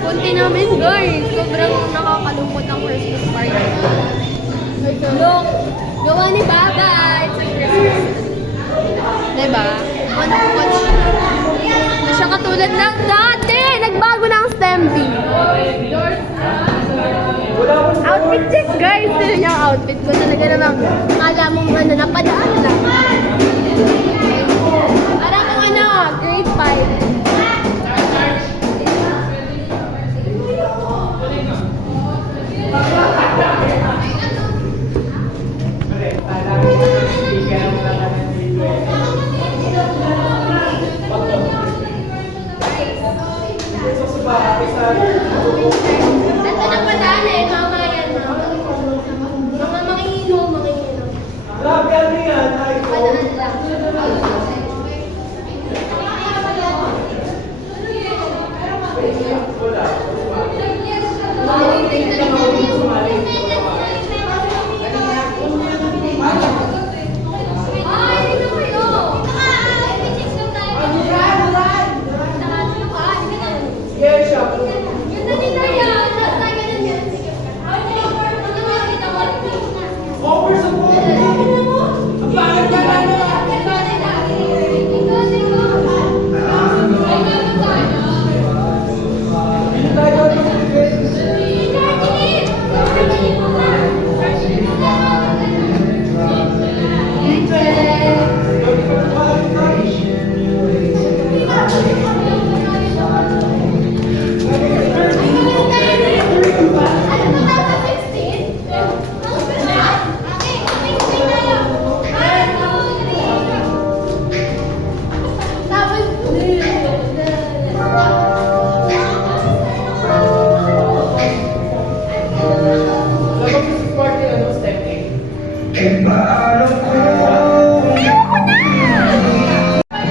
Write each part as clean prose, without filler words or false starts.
Punti namin, guys. Sobrang nakakalungkot ang Christmas party. Look, gawa ni Baba. It's a Christmas. Diba? Manukot siya. Hindi siya katulad ng dati. Nagbago na ang STEM team. Outfit check, guys. Sino niya ang outfit ko? Talaga namang kala mong napadaan lang. Parang kung grade 5. Ito na padaan eh, mama yan. Mga manginginom. Padaan lang.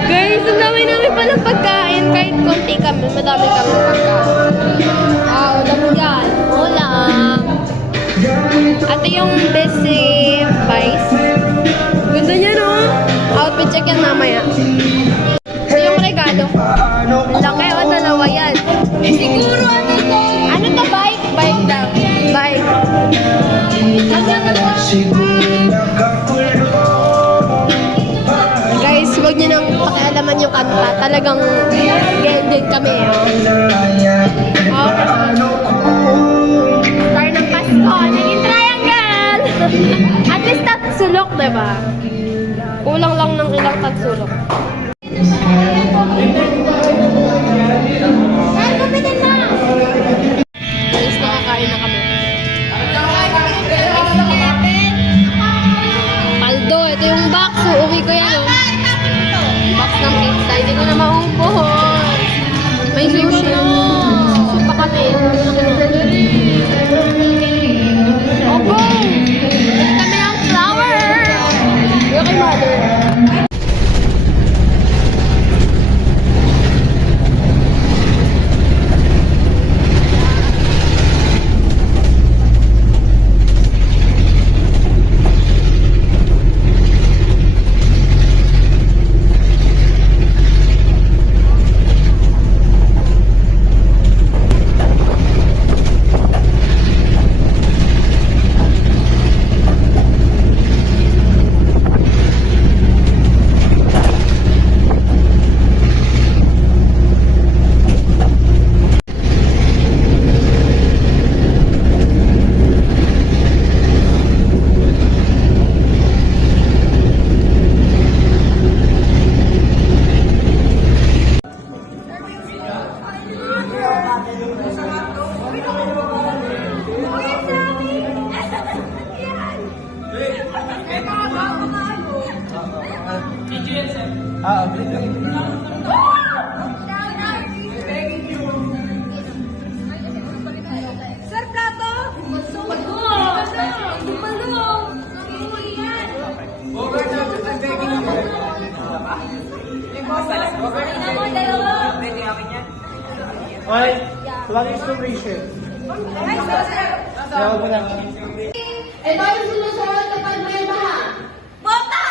Guys, ang dami namin palang pagkain. Kahit konti kami, madami kami pagkain. Ulam yan. Ulam. Ito yung Bessie Vice. Ganda niya, no? Outfit check yan mamaya. Ito yung regalo. Laki o dalawa yan. Siguro ano to? Ano to? Bike? Bike daw. Bike. Guys, huwag niyo nang pakialaman yung kanta. Talagang ganyan kami. Star ng Pasko. Naging triangle! At least tatsulok, diba? Kulang lang ng ilang tatsulok. Guys, nakakain na kami. Paldo, ito yung box. Uuwi ko yan, oh. Box ng pizza. Hindi ko na maupuhon. May sushi. Sushi pa kami. Opo! Bili kami ng flower. Yung kay mother. Sir Plato! Okay, walang inspiration. Tawag mo na. Ito yung sumusunod kapag may baha. Bota!